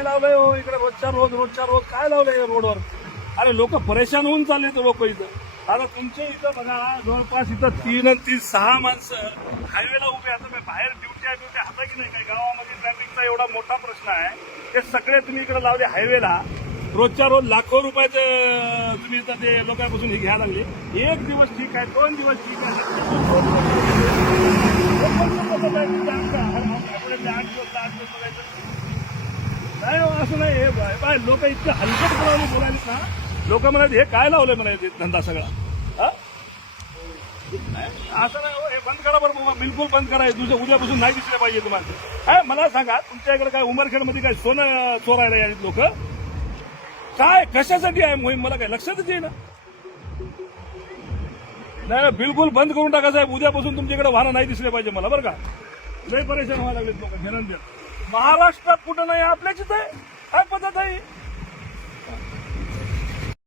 काय लावलंय हो इकडे रोजच्या रोज काय लावलंय रोडवर? अरे लोक परेशान होऊन चालले तर लोक इथं. आता तुमच्या इथं बघा जवळपास इथं 3 आणि 3 6 माणसं हायवेला उभे. आता मी बाहेर ड्युटी हाता की नाही, काही गावामध्ये ट्रॅफिकचा एवढा मोठा प्रश्न आहे. ते सगळे तुम्ही इकडे लावले हायवेला. रोजच्या रोज लाखो रुपयाचं तुम्ही इथं ते लोकांपासून हे घ्यायला लागले. एक दिवस ठीक आहे, 2 दिवस ठीक आहे, नाही असं नाही. हे लोक इतकं हलकटपणाने बोलायला ना, लोक म्हणाले हे काय लावलंय म्हणायचे धंदा सगळा. असं नाही हो, हे बंद करा बरं बाबा, बिलकुल बंद करा. उद्यापासून नाही दिसले पाहिजे तुम्हाला. काय मला सांगा, तुमच्या इकडे काय उमरखेडमध्ये काय सोनं चोरायला यायचे लोक? काय कशासाठी आहे मोहीम मला काय लक्षातच येईना. नाही बिलकुल बंद करून टाका साहेब. उद्यापासून तुमच्याकडे वाहनं नाही दिसले पाहिजे मला बरं का. लय परेशान व्हायला लागलेत लोक घेणं. महाराष्ट्रात कुठं नाही, आपल्याचीच आहे. काय पद्धत आहे?